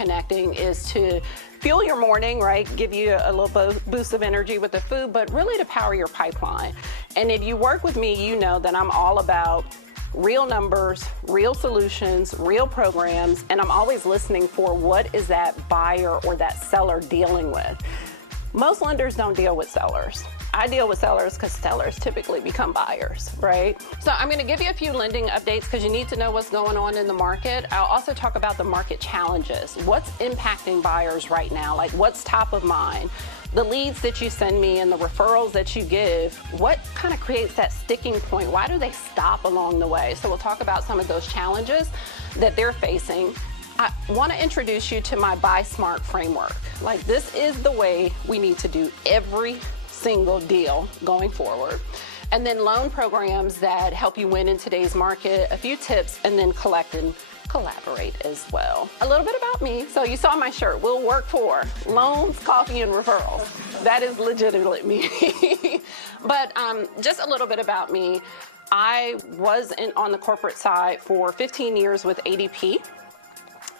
connecting is to fuel your morning, right? Give you a little boost of energy with the food, but really to power your pipeline. And if you work with me, you know that I'm all about real numbers, real solutions, real programs, and I'm always listening for what is that buyer or that seller dealing with. Most lenders don't deal with sellers. I deal with sellers because sellers typically become buyers, right? So I'm going to give you a few lending updates because you need to know what's going on in the market. I'll also talk about the market challenges. What's impacting buyers right now? Like what's top of mind? The leads that you send me and the referrals that you give, what kind of creates that sticking point? Why do they stop along the way? So we'll talk about some of those challenges that they're facing. I want to introduce you to my Buy Smart framework. Like this is the way we need to do every single deal going forward. And then loan programs that help you win in today's market, a few tips, and then collect and collaborate as well. A little bit about me. So you saw my shirt, we'll work for loans, coffee, and referrals. That is legitimately me. But just a little bit about me. I was on the corporate side for 15 years with ADP.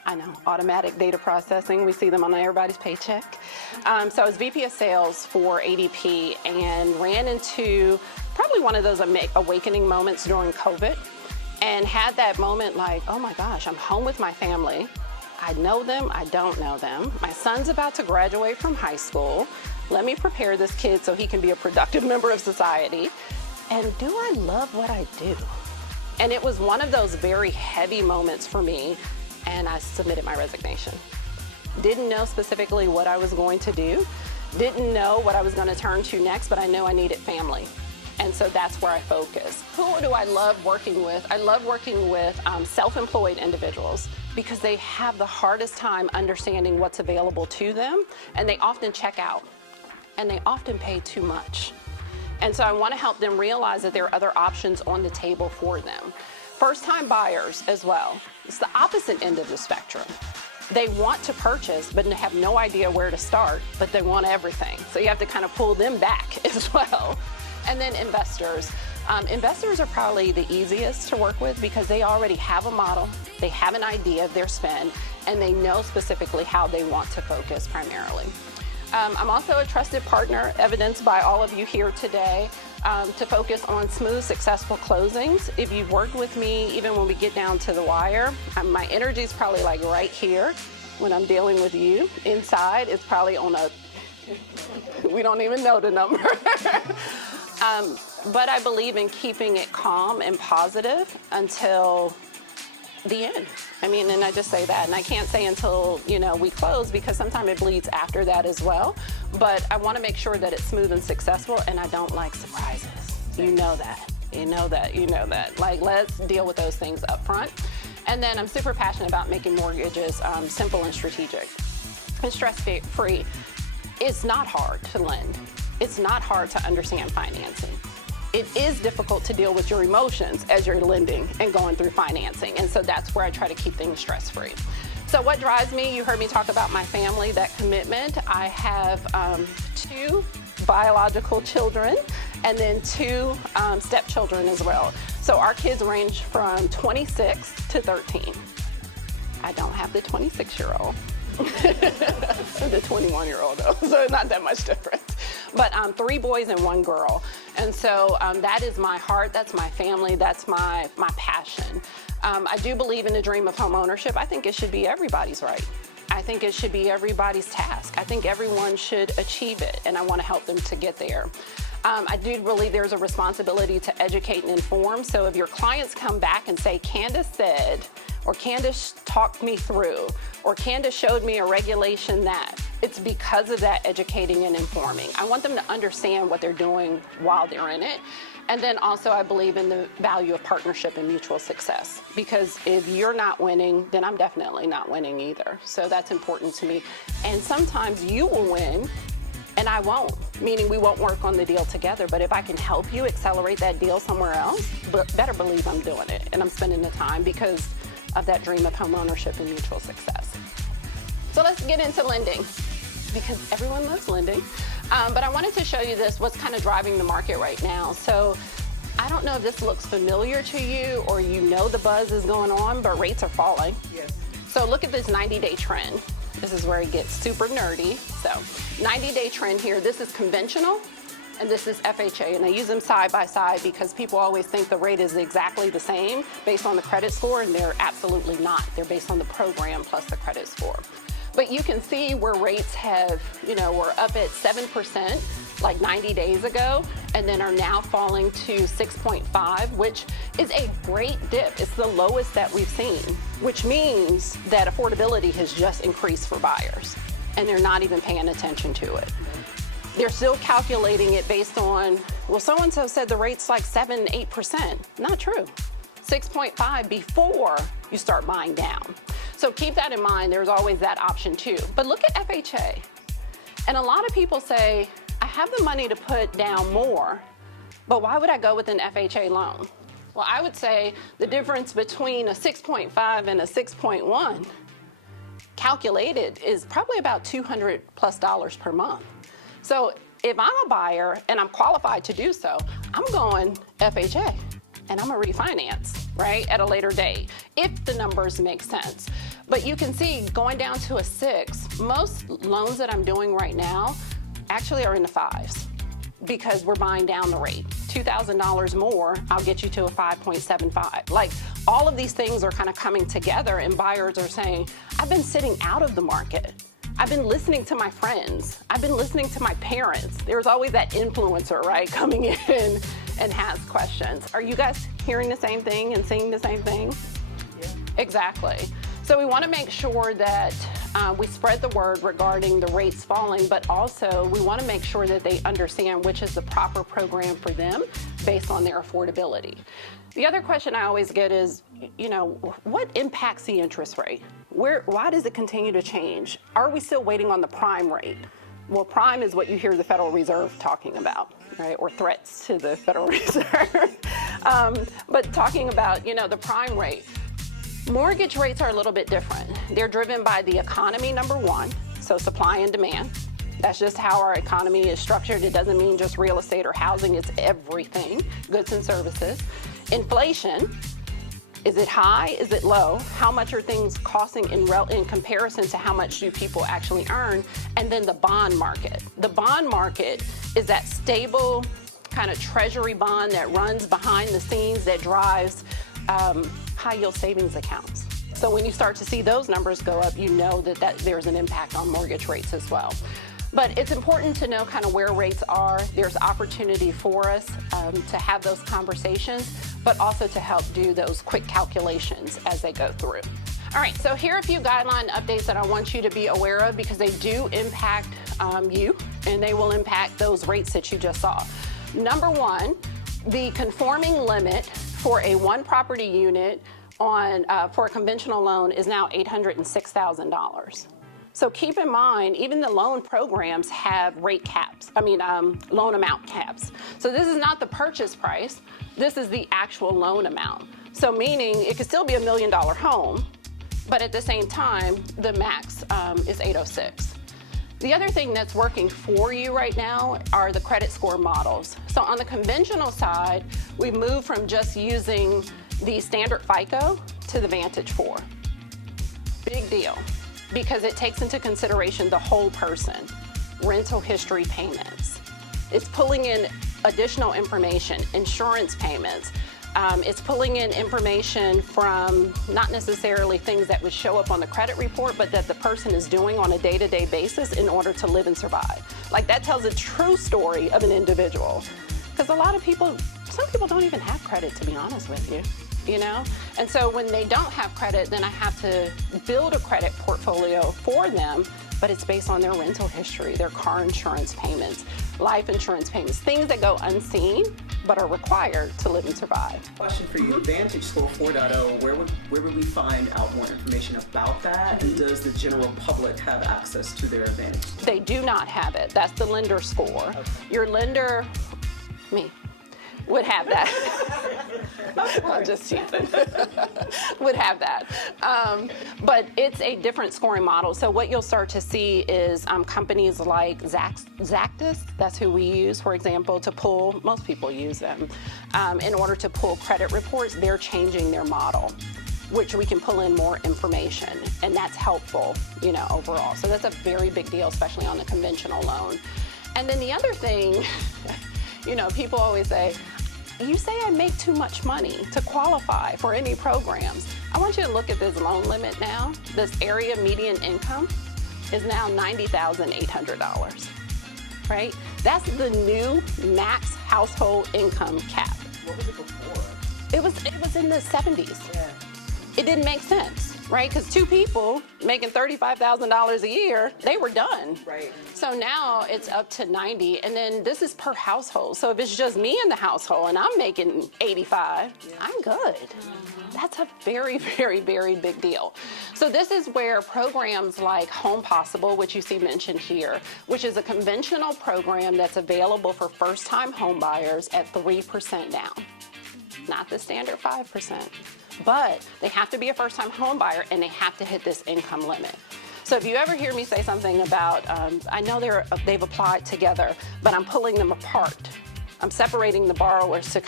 I know, automatic data processing. We see them on everybody's paycheck. So I was VP of sales for ADP and ran into probably one of those awakening moments during COVID and had that moment like, oh my gosh, I'm home with my family. I know them, I don't know them. My son's about to graduate from high school. Let me prepare this kid so he can be a productive member of society. And do I love what I do? And it was one of those very heavy moments for me. And I submitted my resignation. Didn't know specifically what I was going to do. Didn't know what I was going to turn to next, but I know I needed family. And so that's where I focus. Who do I love working with? I love working with self-employed individuals because they have the hardest time understanding what's available to them, and they often check out, and they often pay too much. And so I want to help them realize that there are other options on the table for them. First-time buyers as well. It's the opposite end of the spectrum. They want to purchase, but have no idea where to start, but they want everything. So you have to kind of pull them back as well. And then investors. Investors are probably the easiest to work with because they already have a model, they have an idea of their spend, and they know specifically how they want to focus primarily. I'm also a trusted partner, evidenced by all of you here today, to focus on smooth, successful closings. If you've worked with me, even when we get down to the wire, my energy is probably like right here when I'm dealing with you. Inside, it's probably on a, we don't even know the number. But I believe in keeping it calm and positive until the end. I mean, and I just say that, and I can't say until, we close because sometimes it bleeds after that as well. But I want to make sure that it's smooth and successful, and I don't like surprises. You know that. You know that. Like, let's deal with those things up front. And then I'm super passionate about making mortgages simple and strategic and stress-free. It's not hard to lend. It's not hard to understand financing. It is difficult to deal with your emotions as you're lending and going through financing. And so that's where I try to keep things stress-free. So what drives me? You heard me talk about my family, that commitment. I have 2 biological children and then 2 stepchildren as well. So our kids range from 26 to 13. I don't have the 26-year-old. The 21-year-old though, so not that much difference. But 3 boys and 1 girl. And so that is my heart, that's my family, that's my passion. I do believe in the dream of home ownership. I think it should be everybody's right. I think it should be everybody's task. I think everyone should achieve it, and I want to help them to get there. I do believe there's a responsibility to educate and inform. So if your clients come back and say, Candice said, or Candice talked me through, or Candice showed me a regulation that, it's because of that educating and informing. I want them to understand what they're doing while they're in it. And then also I believe in the value of partnership and mutual success, because if you're not winning, then I'm definitely not winning either. So that's important to me. And sometimes you will win and I won't, meaning we won't work on the deal together. But if I can help you accelerate that deal somewhere else, better believe I'm doing it and I'm spending the time because of that dream of home ownership and mutual success. So let's get into lending, because everyone loves lending. But I wanted to show you what's kind of driving the market right now. So I don't know if this looks familiar to you or the buzz is going on, but rates are falling. Yes. So look at this 90-day trend. This is where it gets super nerdy. So 90-day trend here, this is conventional, and this is FHA, and I use them side by side because people always think the rate is exactly the same based on the credit score, and they're absolutely not. They're based on the program plus the credit score. But you can see where rates have, were up at 7% like 90 days ago, and then are now falling to 6.5, which is a great dip. It's the lowest that we've seen, which means that affordability has just increased for buyers, and they're not even paying attention to it. They're still calculating it based on, well, so-and-so said the rate's like 7, 8%. Not true. 6.5 before you start buying down. So keep that in mind. There's always that option too. But look at FHA. And a lot of people say, I have the money to put down more, but why would I go with an FHA loan? Well, I would say the difference between a 6.5 and a 6.1 calculated is probably about $200+ per month. So if I'm a buyer and I'm qualified to do so, I'm going FHA and I'm gonna refinance, right, at a later date, if the numbers make sense. But you can see going down to a 6, most loans that I'm doing right now actually are in the 5s because we're buying down the rate. $2,000 more, I'll get you to a 5.75. Like, all of these things are kind of coming together, and buyers are saying, I've been sitting out of the market. I've been listening to my friends. I've been listening to my parents. There's always that influencer, right, coming in and has questions. Are you guys hearing the same thing and seeing the same thing? Yeah. Exactly. So we want to make sure that we spread the word regarding the rates falling, but also we want to make sure that they understand which is the proper program for them based on their affordability. The other question I always get is, what impacts the interest rate? Why does it continue to change? Are we still waiting on the prime rate? Well, prime is what you hear the Federal Reserve talking about, right? Or threats to the Federal Reserve. But talking about, the prime rate. Mortgage rates are a little bit different. They're driven by the economy, number one, so supply and demand. That's just how our economy is structured. It doesn't mean just real estate or housing, it's everything, goods and services. Inflation, is it high, is it low? How much are things costing in comparison to how much do people actually earn? And then the bond market. The bond market is that stable kind of treasury bond that runs behind the scenes that drives high yield savings accounts. So when you start to see those numbers go up, you know that there's an impact on mortgage rates as well. But it's important to know kind of where rates are. There's opportunity for us to have those conversations, but also to help do those quick calculations as they go through. All right, so here are a few guideline updates that I want you to be aware of because they do impact you, and they will impact those rates that you just saw. Number one, the conforming limit for a one property unit for a conventional loan is now $806,000. So keep in mind, even the loan programs have rate caps, loan amount caps. So this is not the purchase price, this is the actual loan amount. So meaning it could still be $1 million home, but at the same time, the max is 806. The other thing that's working for you right now are the credit score models. So on the conventional side, we moved from just using the standard FICO to the Vantage 4. Big deal, because it takes into consideration the whole person, rental history payments. It's pulling in additional information, insurance payments. It's pulling in information from not necessarily things that would show up on the credit report, but that the person is doing on a day-to-day basis in order to live and survive. Like, that tells a true story of an individual. Because some people don't even have credit, to be honest with you. And so when they don't have credit, then I have to build a credit portfolio for them, but it's based on their rental history, their car insurance payments, life insurance payments, things that go unseen but are required to live and survive. Question for you, Vantage Score 4.0, where would we find out more information about that? And does the general public have access to their Vantage Score? They do not have it. That's the lender score. Okay. Your lender, me, would have that. I'm just teasing. Would have that. But it's a different scoring model. So what you'll start to see is companies like Zactus, that's who we use, for example, to pull, most people use them, in order to pull credit reports. They're changing their model. which we can pull in more information, and that's helpful, you know, overall. So that's a very big deal, especially on the conventional loan. And then the other thing, you know, people always say, you say I make too much money to qualify for any programs. I want you to look at this loan limit now. This area median income is now $90,800, right? That's the new max household income cap. What was it before? It was in the 70s. Yeah. It didn't make sense, right? Because two people making $35,000 a year, they were done. Right. So now it's up to 90, and then this is per household. So if it's just me in the household and I'm making 85, I'm good. That's a very, very, very big deal. So this is where programs like Home Possible, which you see mentioned here, which is a conventional program that's available for first-time home buyers at 3% down. Not the standard 5%. But they have to be a first-time home buyer and they have to hit this income limit. So if you ever hear me say something about, I know they've applied together, but I'm pulling them apart. I'm separating the borrowers to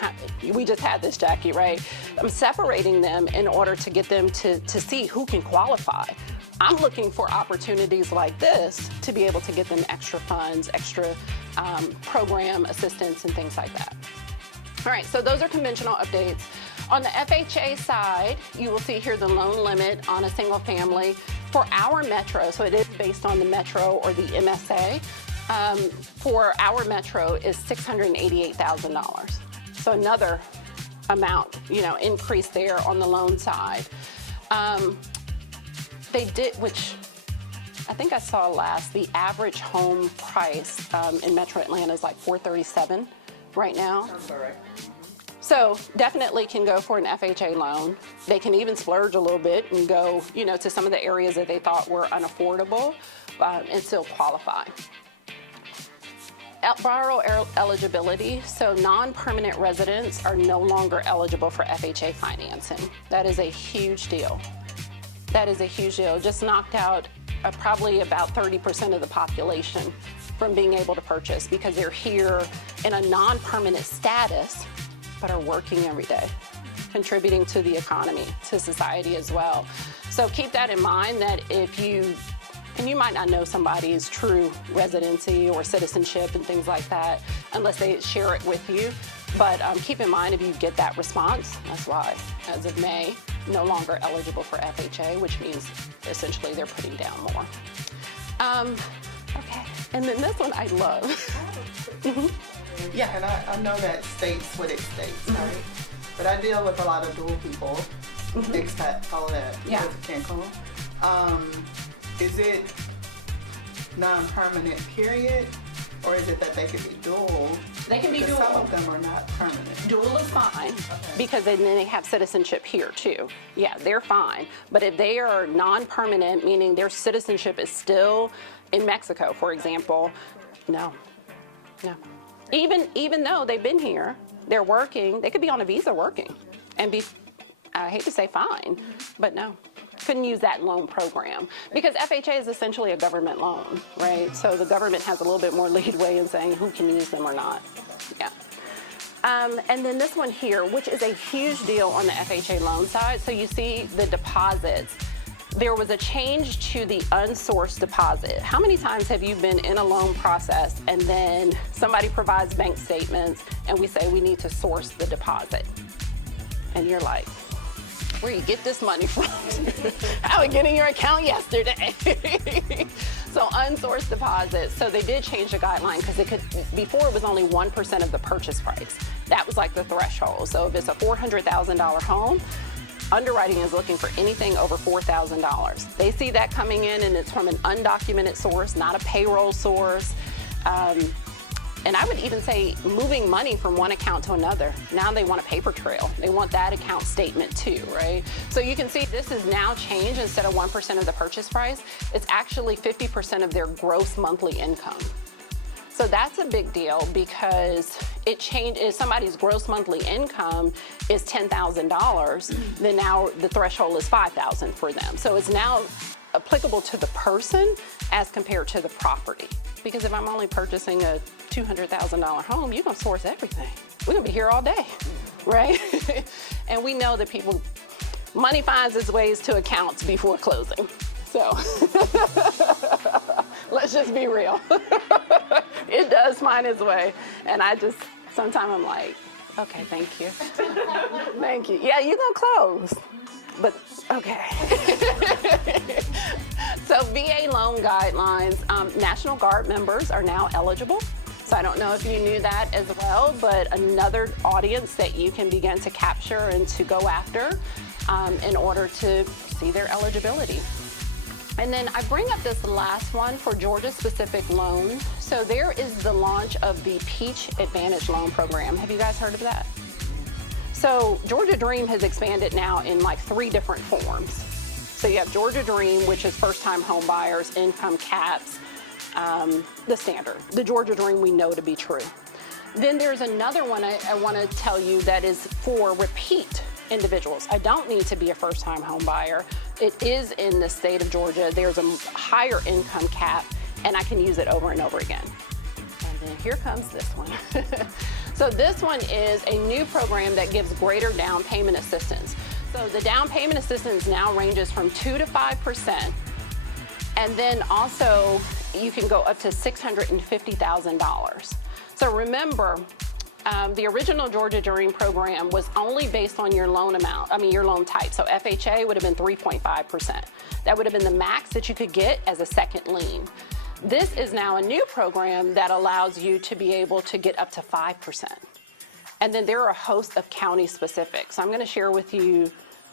we just had this, Jackie, right? I'm separating them in order to get them to see who can qualify. I'm looking for opportunities like this to be able to get them extra funds, extra program assistance and things like that. All right, so those are conventional updates. On the FHA side, you will see here the loan limit on a single family for our metro, so it is based on the metro or the MSA, for our metro is $688,000. So another amount, you know, increase there on the loan side. They did, which I think I saw last, the average home price in Metro Atlanta is like $437 right now. Sounds all right. So definitely can go for an FHA loan. They can even splurge a little bit and go, you know, to some of the areas that they thought were unaffordable and still qualify. Borrow eligibility, so non-permanent residents are no longer eligible for FHA financing. That is a huge deal. That is a huge deal. Just knocked out probably about 30% of the population from being able to purchase because they're here in a non-permanent status but are working every day, contributing to the economy, to society as well. So keep that in mind that if you, and you might not know somebody's true residency or citizenship and things like that unless they share it with you, but keep in mind if you get that response, that's why, as of May, no longer eligible for FHA, which means essentially they're putting down more. Okay, and then this one I love. Yeah, and I know that states what it states, right? But I deal with a lot of dual people, expat, all of that, Yeah. Cancun. Is it non-permanent period, or is it that they could be dual? They can be Because dual. some of them are not permanent. Dual is fine because then they have citizenship here too. Yeah, they're fine. But if they are non-permanent, meaning their citizenship is still in Mexico, for example, no. Even though they've been here, they're working, they could be on a visa working and be, I hate to say fine, but no. Couldn't use that loan program because FHA is essentially a government loan, right? So the government has a little bit more leadway in saying who can use them or not. Yeah. And then this one here, which is a huge deal on the FHA loan side. So you see the deposits. There was a change to the unsourced deposit. How many times have you been in a loan process and then somebody provides bank statements and we say we need to source the deposit? And you're like, where you get this money from? I would get in your account yesterday. So unsourced deposits. So they did change the guideline because it could, before it was only 1% of the purchase price. That was like the threshold. So if it's a $400,000 home, underwriting is looking for anything over $4,000. They see that coming in and it's from an undocumented source, not a payroll source. And I would even say moving money from one account to another. Now they want a paper trail. They want that account statement too, right? So you can see this is now changed. Instead of 1% of the purchase price, it's actually 50% of their gross monthly income. So that's a big deal because it changed. If somebody's gross monthly income is $10,000, then now the threshold is $5,000 for them. So it's now applicable to the person as compared to the property. Because if I'm only purchasing a $200,000 home, you're gonna source everything. We're gonna be here all day, right? And we know that people money finds its ways to accounts before closing. So let's just be real. It does find its way. And sometimes I'm like, okay, thank you. Thank you. Yeah, you're gonna close, but okay. So VA loan guidelines, National Guard members are now eligible. So I don't know if you knew that as well, but another audience that you can begin to capture and to go after in order to see their eligibility. And then I bring up this last one for Georgia-specific loans. So there is the launch of the Peach Advantage Loan Program. Have you guys heard of that? So Georgia Dream has expanded now in like 3 different forms. So you have Georgia Dream, which is first-time home buyers, income caps, the standard. The Georgia Dream we know to be true. Then there's another one I want to tell you that is for repeat individuals. I don't need to be a first-time home buyer. It is in the state of Georgia. There's a higher income cap, and I can use it over and over again. And then here comes this one. So this one is a new program that gives greater down payment assistance. So the down payment assistance now ranges from 2 to 5%, and then also you can go up to $650,000. So remember, the original Georgia Dream program was only based on your loan amount, your loan type. So FHA would have been 3.5%. That would have been the max that you could get as a second lien. This is now a new program that allows you to be able to get up to 5%. And then there are a host of county specifics. So I'm going to share with you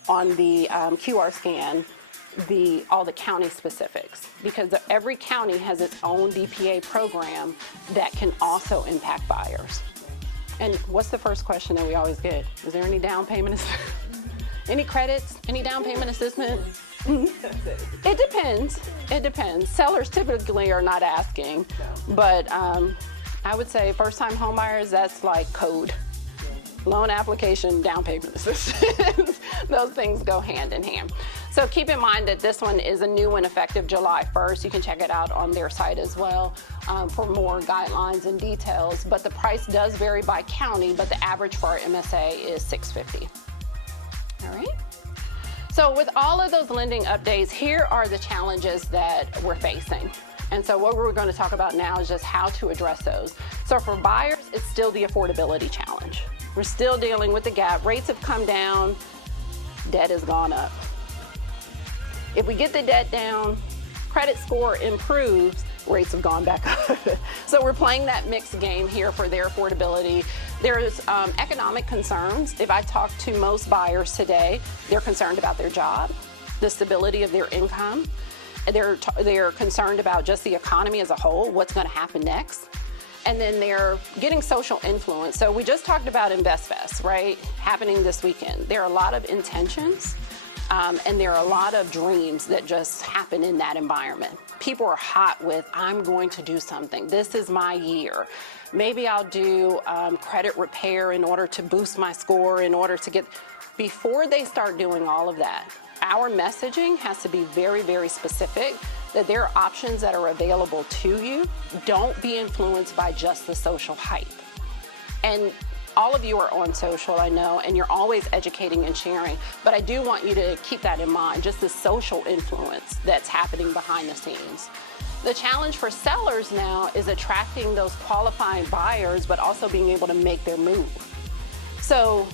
on the QR scan all the county specifics, because every county has its own DPA program that can also impact buyers. And what's the first question that we always get? Is there any down payment? Any credits? Any down payment assistance? It depends. It depends. Sellers typically are not asking, but I would say first-time home buyers, that's like code. Loan application, down payment assistance. Those things go hand in hand. So keep in mind that this one is a new one effective July 1st. You can check it out on their site as well for more guidelines and details. But the price does vary by county, but the average for our MSA is $650. All right. So with all of those lending updates, here are the challenges that we're facing. And so what we're going to talk about now is just how to address those. So for buyers, it's still the affordability challenge. We're still dealing with the gap. Rates have come down, debt has gone up. If we get the debt down, credit score improves, rates have gone back up. So we're playing that mixed game here for their affordability. There's economic concerns. If I talk to most buyers today, they're concerned about their job, the stability of their income. They're concerned about just the economy as a whole, what's going to happen next. And then they're getting social influence. So we just talked about InvestFest, right? Happening this weekend. There are a lot of intentions and there are a lot of dreams that just happen in that environment. People are hot with, I'm going to do something. This is my year. Maybe I'll do credit repair in order to boost my score, in order to get, before they start doing all of that, our messaging has to be very, very specific, that there are options that are available to you. Don't be influenced by just the social hype. And all of you are on social, I know, and you're always educating and sharing, but I do want you to keep that in mind, just the social influence that's happening behind the scenes. The challenge for sellers now is attracting those qualifying buyers, but also being able to make their move. So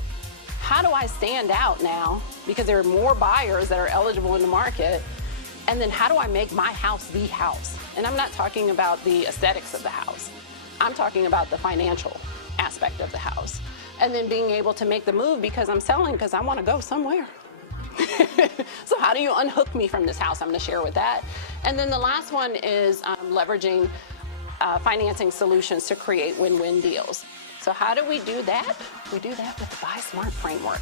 how do I stand out now? Because there are more buyers that are eligible in the market. And then how do I make my house the house? And I'm not talking about the aesthetics of the house. I'm talking about the financial aspect of the house. And then being able to make the move because I'm selling because I want to go somewhere. So how do you unhook me from this house? I'm going to share with that. And then the last one is leveraging financing solutions to create win-win deals. So how do we do that? We do that with the Buy Smart framework.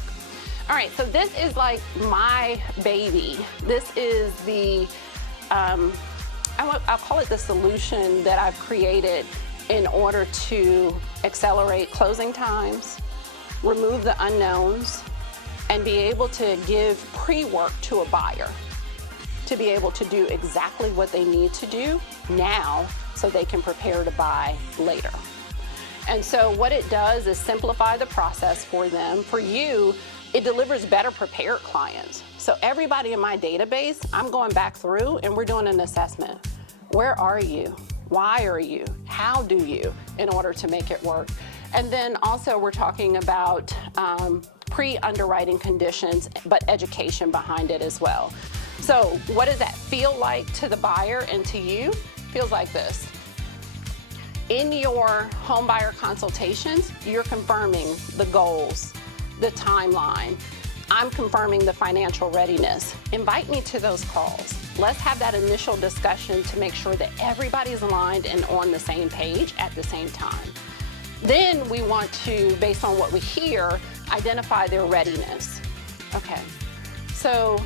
All right, so this is like my baby. This is the, I'll call it the solution that I've created in order to accelerate closing times, remove the unknowns, and be able to give pre-work to a buyer to be able to do exactly what they need to do now so they can prepare to buy later. And so what it does is simplify the process for them. For you, it delivers better prepared clients. So everybody in my database, I'm going back through and we're doing an assessment. Where are you? Why are you? How do you, in order to make it work? And then also we're talking about pre-underwriting conditions, but education behind it as well. So what does that feel like to the buyer and to you? Feels like this. In your home buyer consultations, you're confirming the goals, the timeline. I'm confirming the financial readiness. Invite me to those calls. Let's have that initial discussion to make sure that everybody's aligned and on the same page at the same time. Then we want to, based on what we hear, identify their readiness. Okay, so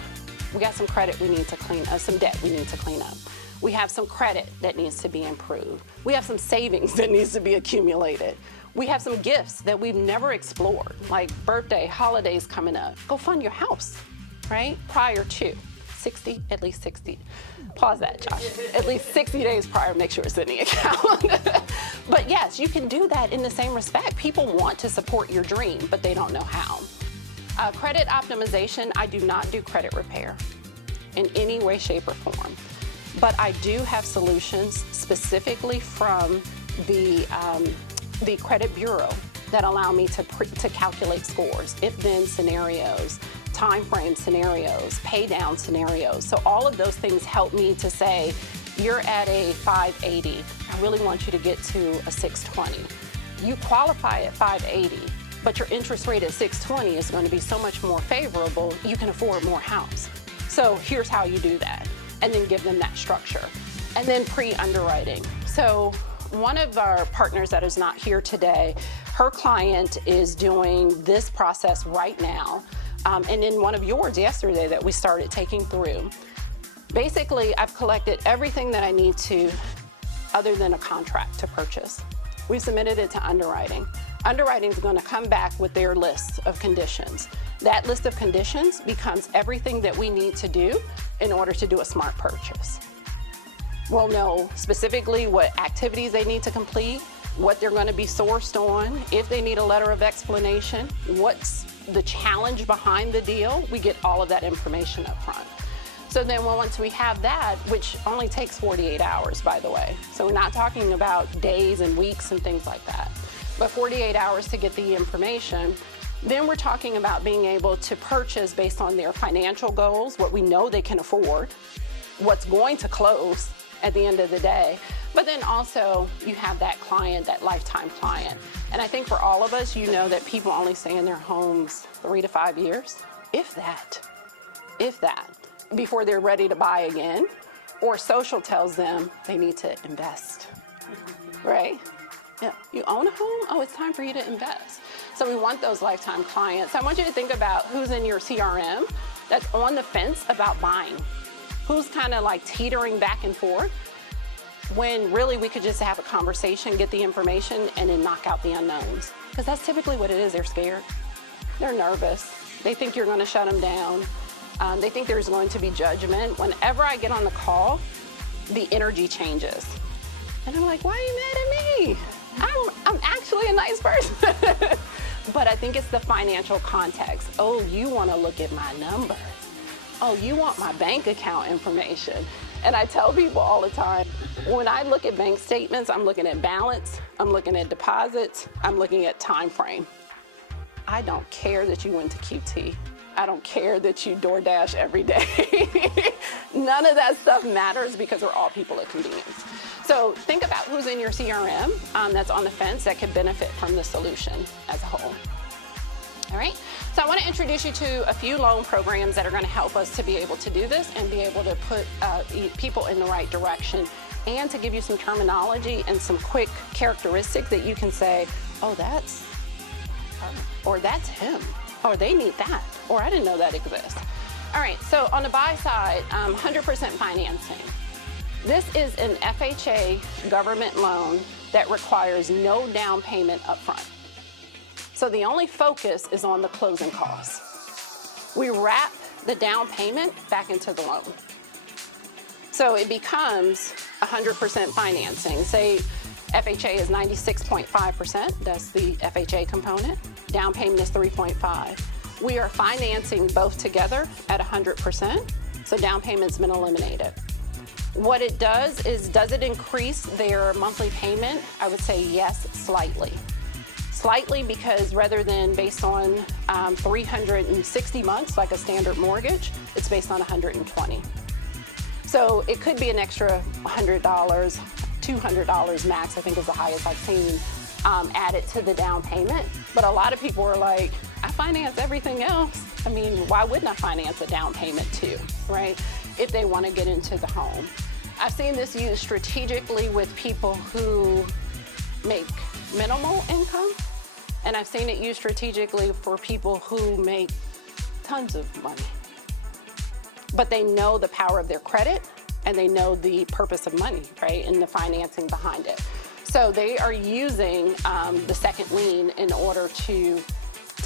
we got some credit we need to clean up, some debt we need to clean up. We have some credit that needs to be improved. We have some savings that needs to be accumulated. We have some gifts that we've never explored, like birthday, holidays coming up. Go fund your house, right? Prior to 60, at least 60. Pause that, Josh. At least 60 days prior, make sure it's in the account. But yes, you can do that in the same respect. People want to support your dream, but they don't know how. Credit optimization, I do not do credit repair in any way, shape, or form. But I do have solutions specifically from the credit bureau that allow me to calculate scores, if-then scenarios, time frame scenarios, pay down scenarios. So all of those things help me to say, you're at a 580. I really want you to get to a 620. You qualify at 580, but your interest rate at 620 is going to be so much more favorable, you can afford more house. So here's how you do that. And then give them that structure. And then pre-underwriting. So one of our partners that is not here today, her client is doing this process right now. And in one of yours yesterday that we started taking through, basically I've collected everything that I need to other than a contract to purchase. We've submitted it to underwriting. Underwriting is going to come back with their list of conditions. That list of conditions becomes everything that we need to do in order to do a smart purchase. We'll know specifically what activities they need to complete, what they're going to be sourced on, if they need a letter of explanation, what's the challenge behind the deal. We get all of that information up front. So then once we have that, which only takes 48 hours, by the way. So we're not talking about days and weeks and things like that, but 48 hours to get the information. Then we're talking about being able to purchase based on their financial goals, what we know they can afford, what's going to close at the end of the day. But then also you have that client, that lifetime client. And I think for all of us, you know that people only stay in their homes 3 to 5 years, if that, before they're ready to buy again, or social tells them they need to invest, right? Yeah, you own a home? Oh, it's time for you to invest. So we want those lifetime clients. I want you to think about who's in your CRM that's on the fence about buying. Who's kind of like teetering back and forth when really we could just have a conversation, get the information, and then knock out the unknowns. Because that's typically what it is. They're scared. They're nervous. They think you're going to shut them down. They think there's going to be judgment. Whenever I get on the call, the energy changes. And I'm like, why are you mad at me? I'm actually a nice person. But I think it's the financial context. Oh, you want to look at my numbers. Oh, you want my bank account information. And I tell people all the time, when I look at bank statements, I'm looking at balance, I'm looking at deposits, I'm looking at time frame. I don't care that you went to QT. I don't care that you DoorDash every day. None of that stuff matters because we're all people of convenience. So think about who's in your CRM that's on the fence that could benefit from the solution as a whole. All right, so I want to introduce you to a few loan programs that are going to help us to be able to do this and be able to put people in the right direction, and to give you some terminology and some quick characteristics that you can say, oh, that's her, or that's him, or they need that, or I didn't know that exists. All right, so on the buy side, 100% financing. This is an FHA government loan that requires no down payment up front. So the only focus is on the closing costs. We wrap the down payment back into the loan. So it becomes 100% financing. Say FHA is 96.5%. That's the FHA component. Down payment is 3.5. We are financing both together at 100%. So down payment's been eliminated. What it does it increase their monthly payment? I would say yes, slightly. Slightly, because rather than based on 360 months like a standard mortgage, it's based on 120. So it could be an extra $100, $200 max, I think is the highest I've seen, added to the down payment. But a lot of people are like, I finance everything else. I mean, why wouldn't I finance a down payment too, right? If they want to get into the home. I've seen this used strategically with people who make minimal income, and I've seen it used strategically for people who make tons of money. But they know the power of their credit, and they know the purpose of money, right, and the financing behind it. So they are using the second lien in order to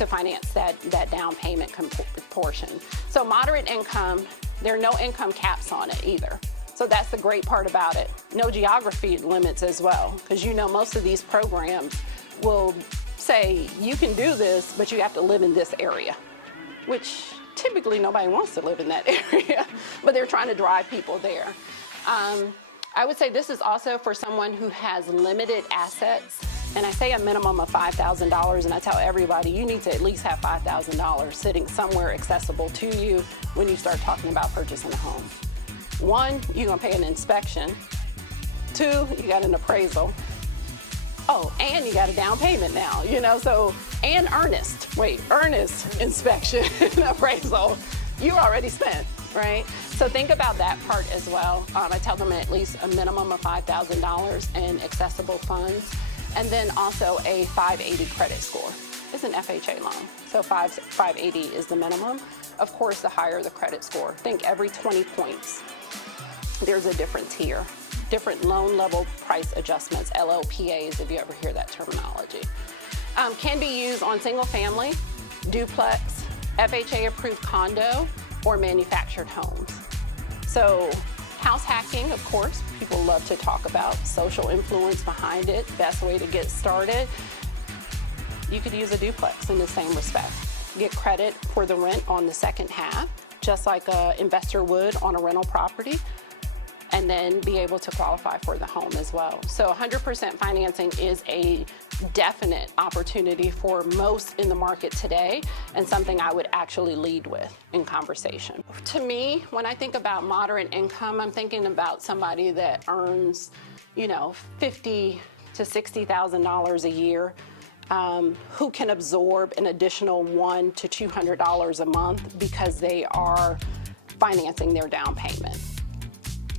finance that down payment portion. So moderate income, there are no income caps on it either. So that's the great part about it. No geography limits as well, because you know most of these programs will say you can do this, but you have to live in this area, which typically nobody wants to live in that area, but they're trying to drive people there. I would say this is also for someone who has limited assets, and I say a minimum of $5,000, and I tell everybody you need to at least have $5,000 sitting somewhere accessible to you when you start talking about purchasing a home. One, you're gonna pay an inspection. Two, you got an appraisal. Oh, and you got a down payment now, you know, so, and earnest inspection and appraisal, you already spent, right? So think about that part as well. I tell them at least a minimum of $5,000 in accessible funds, and then also a 580 credit score. It's an FHA loan, so 580 is the minimum. Of course, the higher the credit score. Think every 20 points, there's a different tier. Different loan level price adjustments, LLPAs, if you ever hear that terminology. Can be used on single family, duplex, FHA approved condo, or manufactured homes. So house hacking, of course, people love to talk about. Social influence behind it, best way to get started. You could use a duplex in the same respect. Get credit for the rent on the second half, just like an investor would on a rental property, and then be able to qualify for the home as well. So 100% financing is a definite opportunity for most in the market today, and something I would actually lead with in conversation. To me, when I think about moderate income, I'm thinking about somebody that earns, you know, $50,000 to $60,000 a year, who can absorb an additional $100 to $200 a month because they are financing their down payment.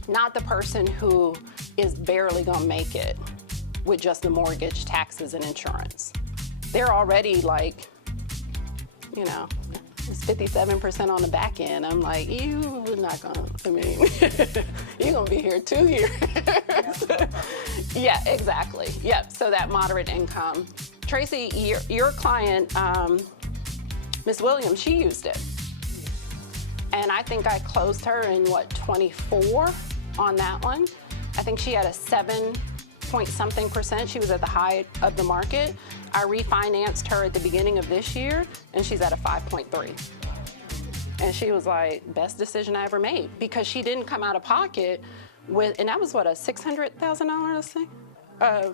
Not the person who is barely gonna make it with just the mortgage, taxes, and insurance. They're already like, you know, it's 57% on the back end. I'm like, you're not gonna, I mean, you're gonna be here 2 years. Yeah, exactly. Yep, so that moderate income. Tracy, your client, Ms. Williams, she used it. And I think I closed her in, 24 on that one. I think she had a 7-point-something%. She was at the high of the market. I refinanced her at the beginning of this year, and she's at a 5.3. And she was like, best decision I ever made, because she didn't come out of pocket with, and that was what, a $600,000 thing? I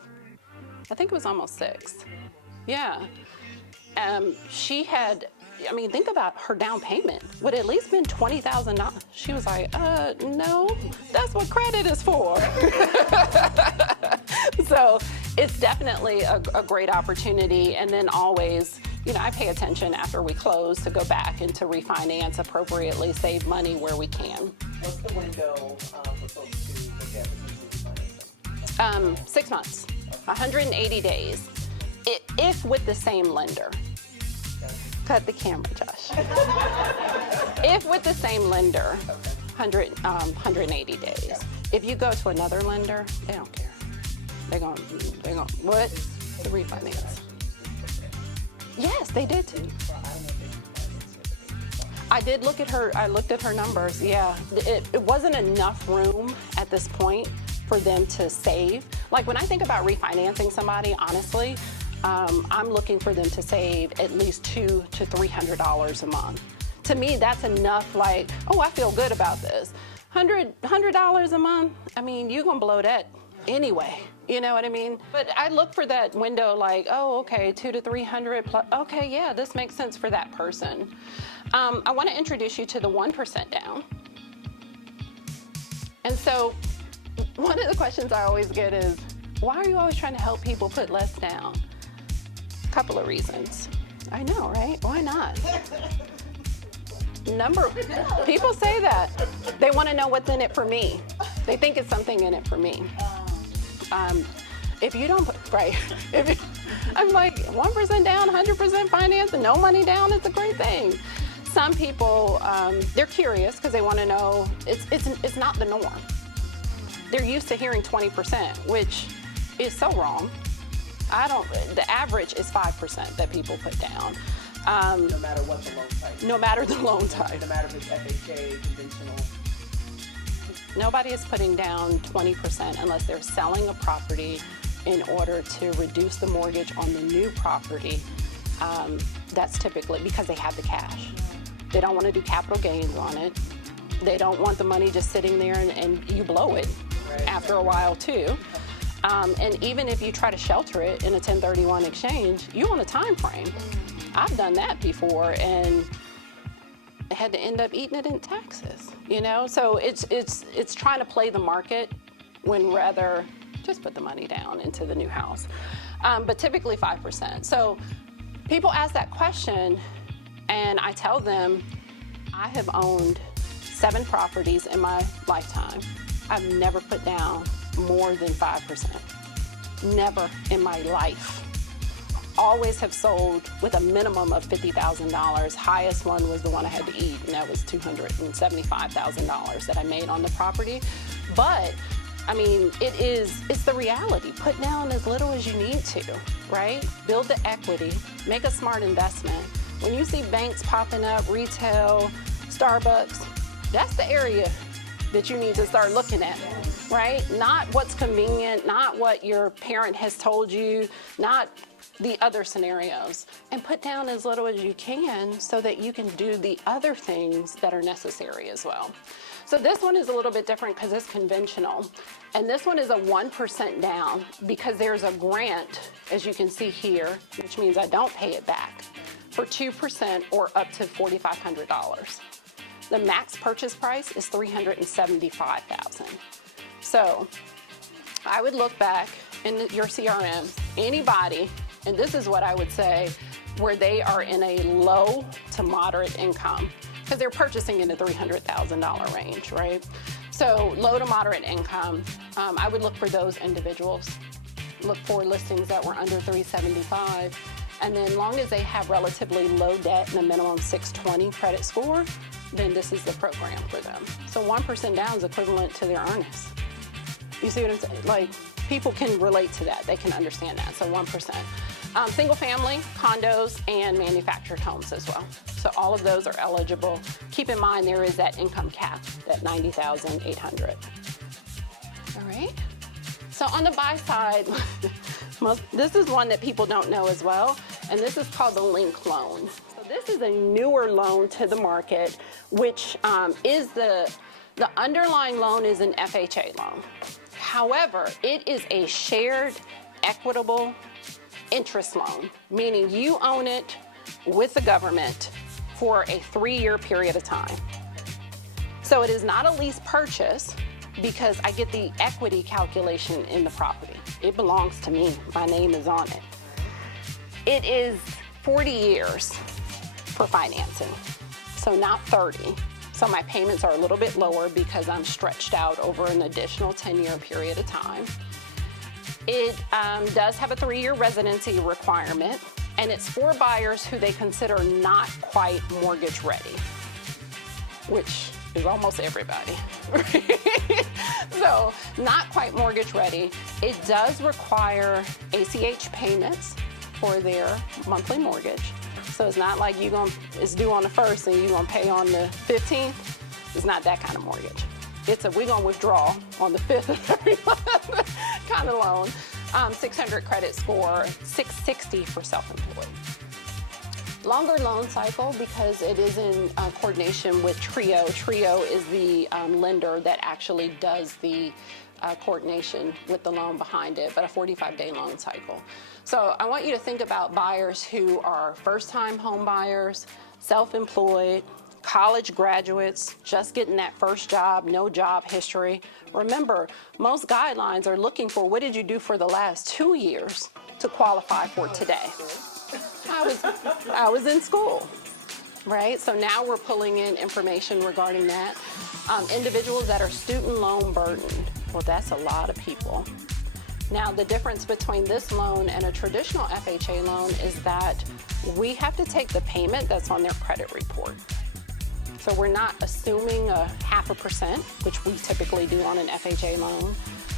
think it was almost 6. Yeah. She had, I mean, think about her down payment. Would at least been $20,000. She was like, no, that's what credit is for. So it's definitely a great opportunity. And then always, you know, I pay attention after we close to go back and to refinance appropriately, save money where we can. What's the window for folks to look at refinancing? 6 months, 180 days, if with the same lender. Cut the camera, Josh. If with the same lender, 180 days. If you go to another lender, they don't care. They're gonna, what? The refinance. Yes, they did too. I did look at her, I looked at her numbers, yeah. It wasn't enough room at this point for them to save. Like when I think about refinancing somebody, honestly, I'm looking for them to save at least $200 to $300 a month. To me, that's enough, like, oh, I feel good about this. $100 a month, I mean, you're gonna blow that anyway, you know what I mean? But I look for that window like, oh, okay, 200 to 300 plus, okay, yeah, this makes sense for that person. I wanna introduce you to the 1% down. And so, one of the questions I always get is, why are you always trying to help people put less down? A couple of reasons. I know, right? Why not? People say that. They want to know what's in it for me. They think it's something in it for me. If you don't put, right, I'm like, 1% down, 100% finance, and no money down, it's a great thing. Some people, they're curious because they want to know, it's not the norm. They're used to hearing 20%, which is so wrong. The average is 5% that people put down. No matter what the loan type. No matter the loan type. No matter if it's FHA, conventional. Nobody is putting down 20% unless they're selling a property in order to reduce the mortgage on the new property. That's typically because they have the cash. They don't want to do capital gains on it. They don't want the money just sitting there and you blow it after a while too. And even if you try to shelter it in a 1031 exchange, you want a time frame. I've done that before and had to end up eating it in taxes, you know? So it's trying to play the market when rather just put the money down into the new house. But typically 5%. So people ask that question and I tell them, I have owned 7 properties in my lifetime. I've never put down more than 5%. Never in my life. Always have sold with a minimum of $50,000. Highest one was the one I had to eat, and that was $275,000 that I made on the property. But I mean, it's the reality. Put down as little as you need to, right? Build the equity, make a smart investment. When you see banks popping up, retail, Starbucks, that's the area that you need to start looking at, right? Not what's convenient, not what your parent has told you, not the other scenarios. And put down as little as you can so that you can do the other things that are necessary as well. So this one is a little bit different because it's conventional. And this one is a 1% down because there's a grant, as you can see here, which means I don't pay it back, for 2% or up to $4,500. The max purchase price is $375,000. So I would look back in your CRM, anybody, and this is what I would say, where they are in a low to moderate income, because they're purchasing in the $300,000 range, right? So low to moderate income, I would look for those individuals. Look for listings that were under $375,000. And then long as they have relatively low debt and a minimum 620 credit score, then this is the program for them. So 1% down is equivalent to their earnings. You see what I'm saying? Like, people can relate to that. They can understand that, so 1%. Single family, condos, and manufactured homes as well. So all of those are eligible. Keep in mind there is that income cap, that $90,800. All right. So on the buy side, this is one that people don't know as well, and this is called the link loan. So this is a newer loan to the market, which is the underlying loan is an FHA loan. However, it is a shared equitable interest loan, meaning you own it with the government for a 3-year period of time. So it is not a lease purchase because I get the equity calculation in the property. It belongs to me. My name is on it. It is 40 years for financing, so not 30. So my payments are a little bit lower because I'm stretched out over an additional 10-year period of time. It does have a 3-year residency requirement, and it's for buyers who they consider not quite mortgage ready, which is almost everybody. So not quite mortgage ready. It does require ACH payments for their monthly mortgage. So it's not like it's due on the 1st and you're gonna pay on the 15th. It's not that kind of mortgage. we're gonna withdraw on the 5th of every month kind of loan. 600 credit score, 660 for self-employed. Longer loan cycle because it is in coordination with Trio. Trio is the lender that actually does the coordination with the loan behind it, but a 45-day loan cycle. So I want you to think about buyers who are first-time home buyers, self-employed, college graduates, just getting that first job, no job history. Remember, most guidelines are looking for what did you do for the last 2 years to qualify for today. I was in school, right? So now we're pulling in information regarding that. Individuals that are student loan burdened. Well, that's a lot of people. Now, the difference between this loan and a traditional FHA loan is that we have to take the payment that's on their credit report. So we're not assuming a 0.5%, which we typically do on an FHA loan.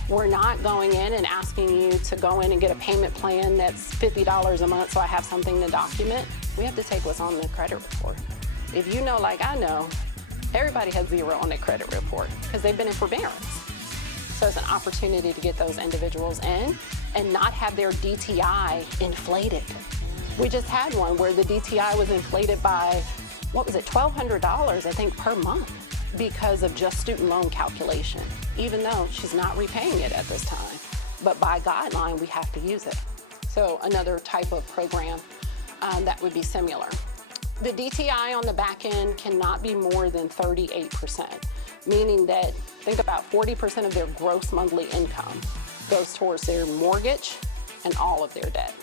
We're not going in and asking you to go in and get a payment plan that's $50 a month so I have something to document. We have to take what's on the credit report. If you know, like I know, everybody has 0 on their credit report because they've been in forbearance. So it's an opportunity to get those individuals in and not have their DTI inflated. We just had one where the DTI was inflated by, what was it, $1,200, I think, per month because of just student loan calculation, even though she's not repaying it at this time. But by guideline, we have to use it. So another type of program that would be similar. The DTI on the back end cannot be more than 38%, meaning that think about 40% of their gross monthly income goes towards their mortgage and all of their debt.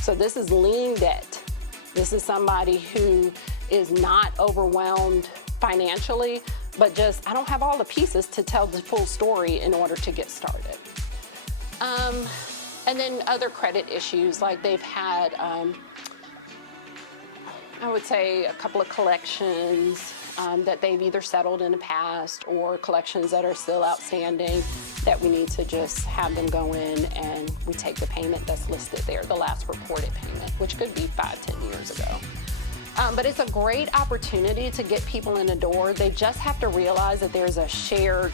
So this is lean debt. This is somebody who is not overwhelmed financially, but just, I don't have all the pieces to tell the full story in order to get started. And then other credit issues, like they've had, I would say a couple of collections that they've either settled in the past or collections that are still outstanding that we need to just have them go in and we take the payment that's listed there, the last reported payment, which could be 5-10 years ago. But it's a great opportunity to get people in the door. They just have to realize that there's a shared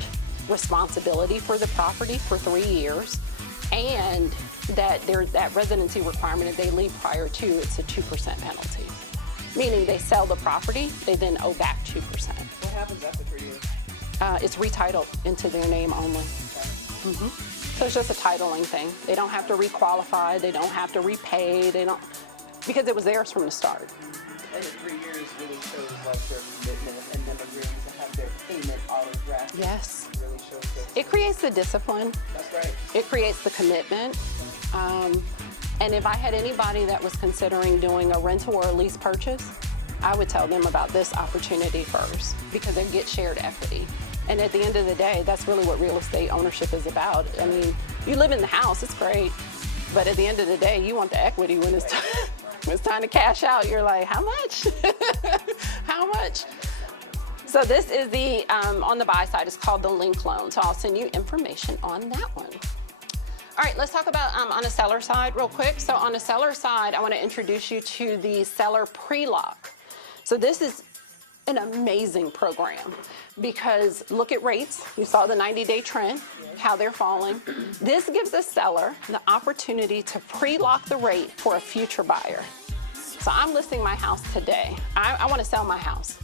responsibility for the property for 3 years, and that there's that residency requirement if they leave prior to, it's a 2% penalty. Meaning they sell the property, they then owe back 2%. What happens after 3 years? It's retitled into their name only. So it's just a titling thing. They don't have to requalify, they don't have to repay, they don't, because it was theirs from the start. And the 3 years really shows like their commitment and them agreeing to have their payment auto-drafted. Yes. It really shows that. It creates the discipline. That's right. It creates the commitment. And if I had anybody that was considering doing a rental or a lease purchase, I would tell them about this opportunity first because they get shared equity. And at the end of the day, that's really what real estate ownership is about. I mean, you live in the house, it's great. But at the end of the day, you want the equity when it's time. When it's time to cash out, you're like, how much? How much? So this is the, on the buy side, it's called the link loan. So I'll send you information on that one. All right, let's talk about on the seller side real quick. So on the seller side, I want to introduce you to the seller pre-lock. So this is an amazing program because look at rates. You saw the 90-day trend, how they're falling. This gives the seller the opportunity to pre-lock the rate for a future buyer. So I'm listing my house today. I want to sell my house.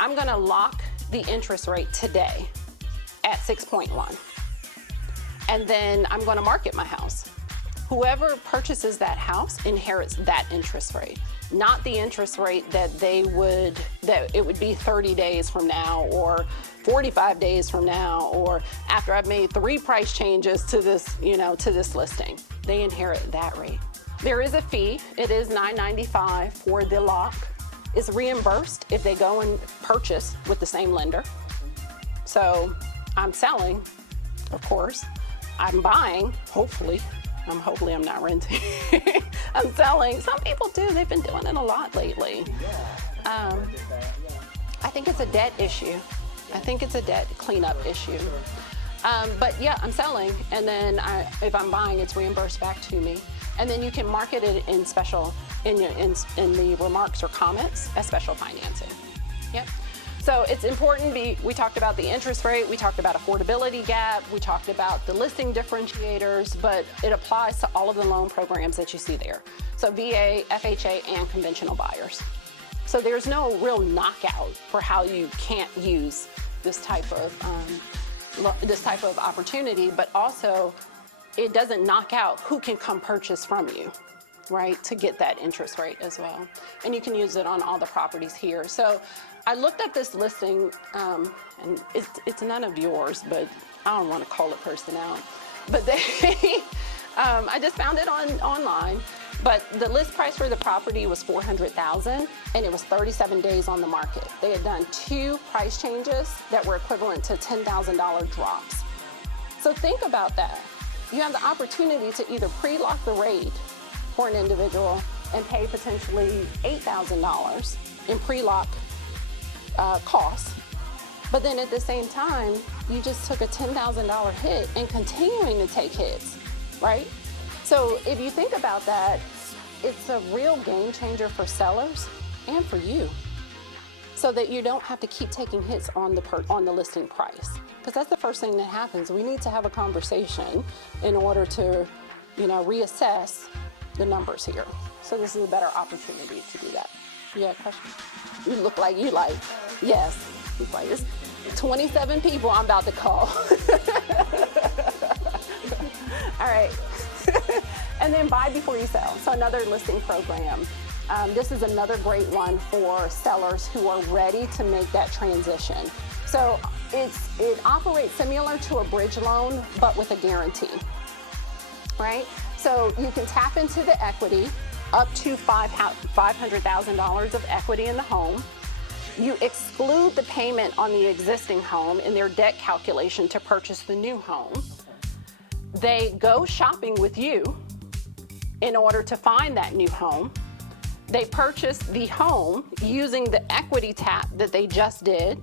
I'm going to lock the interest rate today at 6.1. And then I'm going to market my house. Whoever purchases that house inherits that interest rate, not the interest rate that that it would be 30 days from now or 45 days from now or after I've made 3 price changes to this, to this listing. They inherit that rate. There is a fee. It is $9.95 for the lock. It's reimbursed if they go and purchase with the same lender. So I'm selling, of course. I'm buying, hopefully I'm not renting. I'm selling. Some people do. They've been doing it a lot lately. I think it's a debt issue. I think it's a debt cleanup issue. But yeah, I'm selling, and then if I'm buying, it's reimbursed back to me. And then you can market it in special, in the remarks or comments as special financing. Yep. So it's important, we talked about the interest rate, we talked about affordability gap, we talked about the listing differentiators, but it applies to all of the loan programs that you see there. So VA, FHA, and conventional buyers. So there's no real knockout for how you can't use this type of opportunity, but also it doesn't knock out who can come purchase from you, right, to get that interest rate as well. And you can use it on all the properties here. So I looked at this listing, and it's none of yours, but I don't want to call a person out. But I just found it online. But the list price for the property was $400,000, and it was 37 days on the market. They had done 2 price changes that were equivalent to $10,000 drops. So think about that. You have the opportunity to either pre-lock the rate for an individual and pay potentially $8,000 in pre-lock costs, but then at the same time, you just took a $10,000 hit and continuing to take hits, right? So if you think about that, it's a real game changer for sellers and for you, so that you don't have to keep taking hits on the listing price, because that's the first thing that happens. We need to have a conversation in order to, reassess the numbers here. So this is a better opportunity to do that. You have a question? You look like you like, yes. He's like, it's 27 people I'm about to call. All right. And then buy before you sell. So another listing program. This is another great one for sellers who are ready to make that transition. So it operates similar to a bridge loan, but with a guarantee, right? So you can tap into the equity up to $500,000 of equity in the home. You exclude the payment on the existing home in their debt calculation to purchase the new home. They go shopping with you in order to find that new home. They purchase the home using the equity tap that they just did,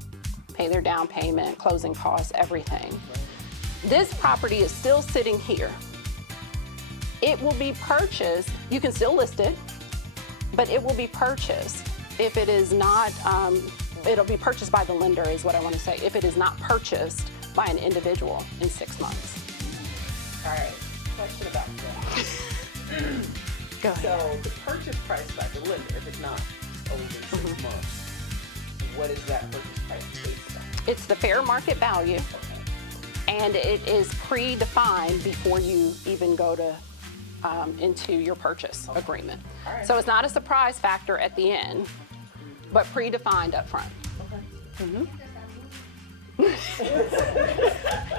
pay their down payment, closing costs, everything. This property is still sitting here. It will be purchased, you can still list it, but it will be purchased if it is not, it'll be purchased by the lender is what I want to say, if it is not purchased by an individual in 6 months. All right, question about that. Go ahead. So the purchase price by the lender, if it's not over 6 months, what is that purchase price based on? It's the fair market value, and it is predefined before you even go to into your purchase agreement. Right. So it's not a surprise factor at the end, but predefined up front.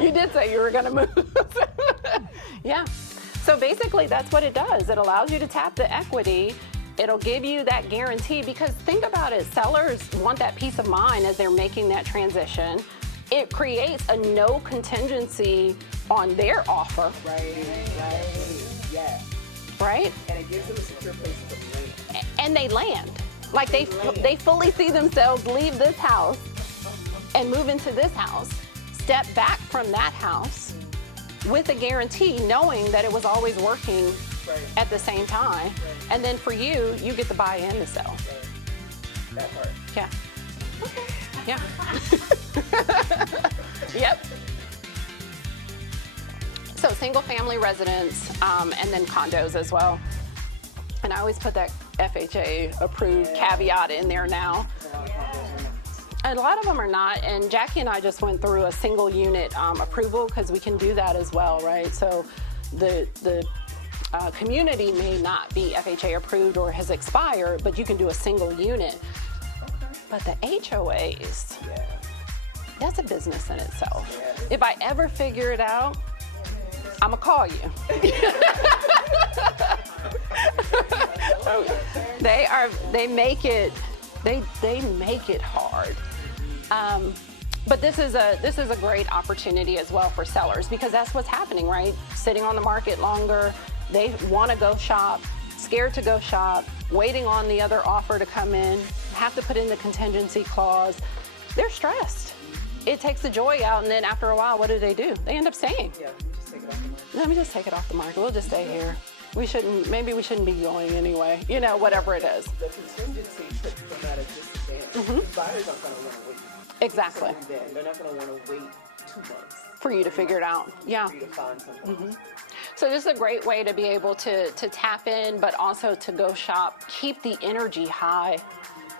You did say you were going to move. Yeah. So basically that's what it does. It allows you to tap the equity. It'll give you that guarantee, because think about it, sellers want that peace of mind as they're making that transition. It creates a no contingency on their offer. Right, yeah. Right? And it gives them a secure place to land. And they land. Like they fully see themselves leave this house and move into this house, step back from that house with a guarantee, knowing that it was always working at the same time. And then for you, you get to buy and to sell. That part. Yeah. Yeah. Yep. So single family residence, and then condos as well. And I always put that FHA approved caveat in there now. A lot of them are not, and Jackie and I just went through a single unit approval, because we can do that as well, right? So the community may not be FHA approved or has expired, but you can do a single unit. But the HOAs, that's a business in itself. If I ever figure it out, I'm gonna call you. They make it hard. But this is a great opportunity as well for sellers, because that's what's happening, right? Sitting on the market longer, they want to go shop, scared to go shop, waiting on the other offer to come in, have to put in the contingency clause. They're stressed. It takes the joy out, and then after a while, what do? They end up staying. Yeah, just take it off the market. Let me just take it off the market. We'll just stay here. Maybe we shouldn't be going anyway. Whatever it is. The contingency puts them at a disadvantage. Buyers aren't going to want to wait. Exactly. So then they're not going to want to wait 2 months. For you to figure it out. Yeah. For you to find something. So this is a great way to be able to tap in, but also to go shop, keep the energy high,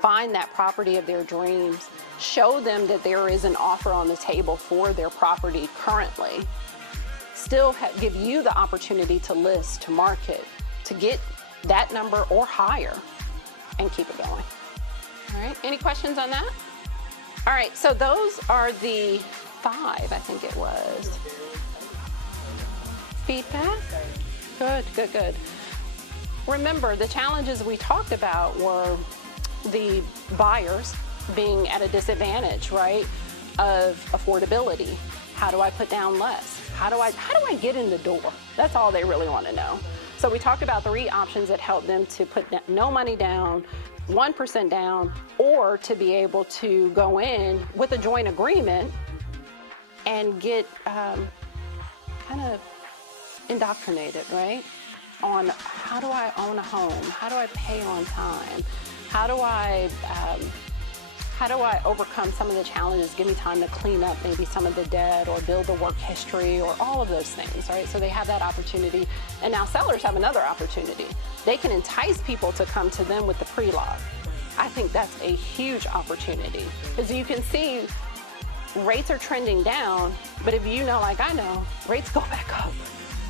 find that property of their dreams, show them that there is an offer on the table for their property currently, still give you the opportunity to list, to market, to get that number or higher, and keep it going. All right, any questions on that? All right, so those are the 5, I think it was. Feedback? Good, good, good. Remember, the challenges we talked about were the buyers being at a disadvantage, right, of affordability. How do I put down less? How do I get in the door? That's all they really want to know. So we talked about 3 options that help them to put no money down, 1% down, or to be able to go in with a joint agreement and get kind of indoctrinated, right? On how do I own a home? How do I pay on time? How do I overcome some of the challenges? Give me time to clean up maybe some of the debt or build the work history or all of those things, right? So they have that opportunity. And now sellers have another opportunity. They can entice people to come to them with the pre-log. I think that's a huge opportunity because you can see rates are trending down, but if you know, like I know, rates go back up,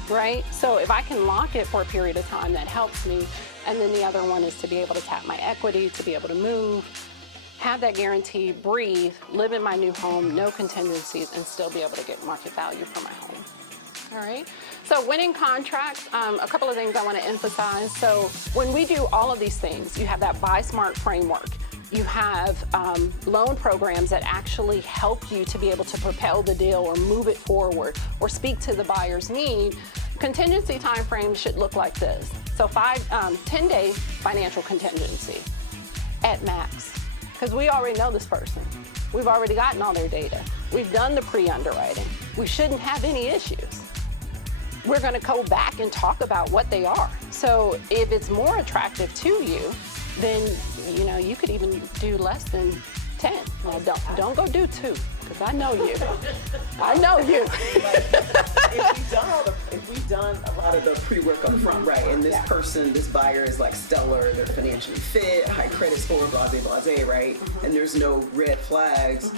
right? So if I can lock it for a period of time, that helps me. And then the other one is to be able to tap my equity, to be able to move, have that guarantee, breathe, live in my new home, no contingencies, and still be able to get market value for my home. All right, so winning contracts, a couple of things I want to emphasize. So when we do all of these things, you have that Buy Smart framework. You have loan programs that actually help you to be able to propel the deal or move it forward or speak to the buyer's need. Contingency timeframes should look like this. So 10-day financial contingency at max, because we already know this person. We've already gotten all their data. We've done the pre-underwriting. We shouldn't have any issues. We're going to go back and talk about what they are. So if it's more attractive to you, then you could even do less than 10. Now don't go do 2, because I know you. I know you. If we've done a lot of the pre-work up front, right, and this buyer is like stellar, they're financially fit, high credit score, blase, right, and there's no red flags,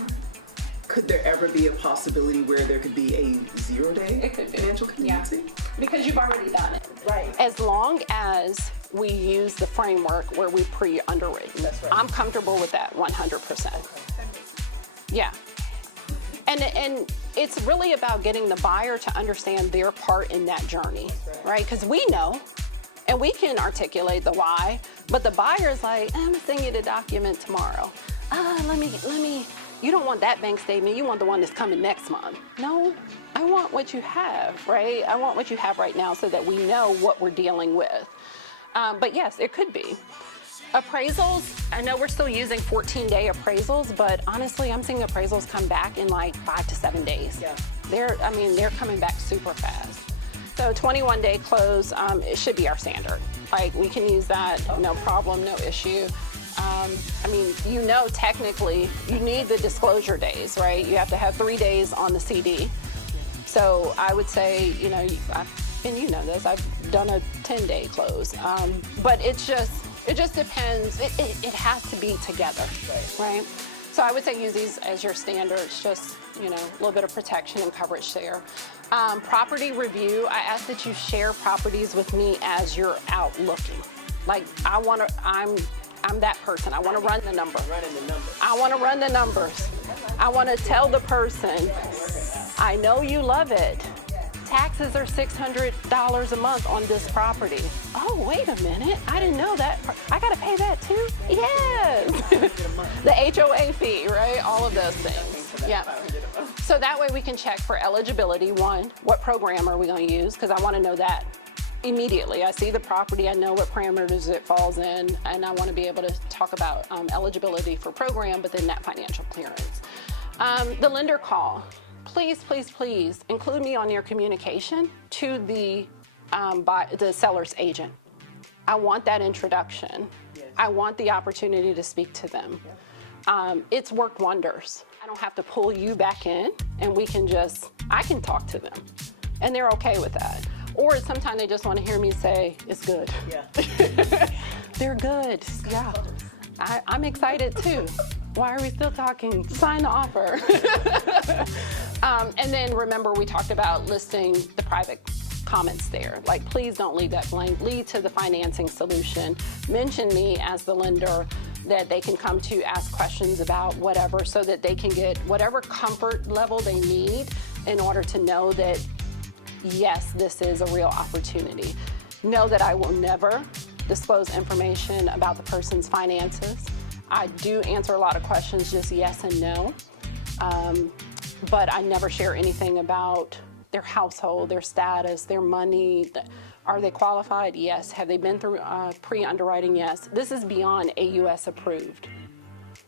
could there ever be a possibility where there could be a 0-day financial contingency? Yeah. Because you've already done it. Right. As long as we use the framework where we pre-underwritten. That's right. I'm comfortable with that 100%. Yeah. And it's really about getting the buyer to understand their part in that journey, right? Because we know, and we can articulate the why, but the buyer's like, I'm gonna send you the document tomorrow. Let me, you don't want that bank statement, you want the one that's coming next month. No, I want what you have, right? I want what you have right now so that we know what we're dealing with. But yes, it could be. Appraisals, I know we're still using 14-day appraisals, but honestly, I'm seeing appraisals come back in like 5 to 7 days. Yeah. They're coming back super fast. So 21-day close, it should be our standard. Like we can use that, no problem, no issue. Technically, you need the disclosure days, right? You have to have 3 days on the CD. So I would say, and you know this, I've done a 10-day close. But it just depends. It has to be together, right? So I would say use these as your standards, just, a little bit of protection and coverage there. Property review, I ask that you share properties with me as you're out looking. Like I'm that person. I want to run the number. I want to run the numbers. I want to tell the person, I know you love it. Taxes are $600 a month on this property. Oh, wait a minute. I didn't know that. I got to pay that too? Yes. The HOA fee, right? All of those things. Yeah. So that way we can check for eligibility. One, what program are we going to use? Because I want to know that immediately. I see the property, I know what parameters it falls in, and I want to be able to talk about eligibility for program, but then that financial clearance. The lender call. Please, please, please include me on your communication to the seller's agent. I want that introduction. Yes. I want the opportunity to speak to them. it's worked wonders. I don't have to pull you back in, and I can talk to them, and they're okay with that. Or sometimes they just want to hear me say, it's good. Yeah. They're good, yeah. I'm excited too. Why are we still talking? Sign the offer. And then remember, we talked about listing the private comments there. Like, please don't leave that blank. Lead to the financing solution. Mention me as the lender that they can come to ask questions about whatever, so that they can get whatever comfort level they need in order to know that, yes, this is a real opportunity. Know that I will never disclose information about the person's finances. I do answer a lot of questions, just yes and no. But I never share anything about their household, their status, their money. Are they qualified? Yes. Have they been through pre-underwriting? Yes. This is beyond AUS approved.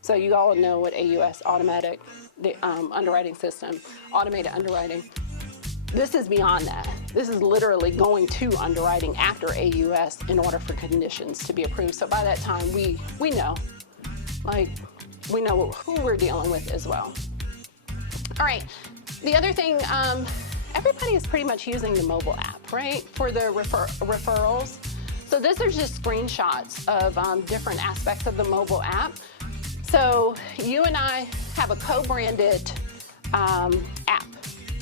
So you all know what AUS, automatic underwriting system, automated underwriting. This is beyond that. This is literally going to underwriting after AUS in order for conditions to be approved. So by that time, we know, like, we know who we're dealing with as well. All right, the other thing, everybody is pretty much using the mobile app, right, for the referrals. So these are just screenshots of different aspects of the mobile app. So you and I have a co-branded app.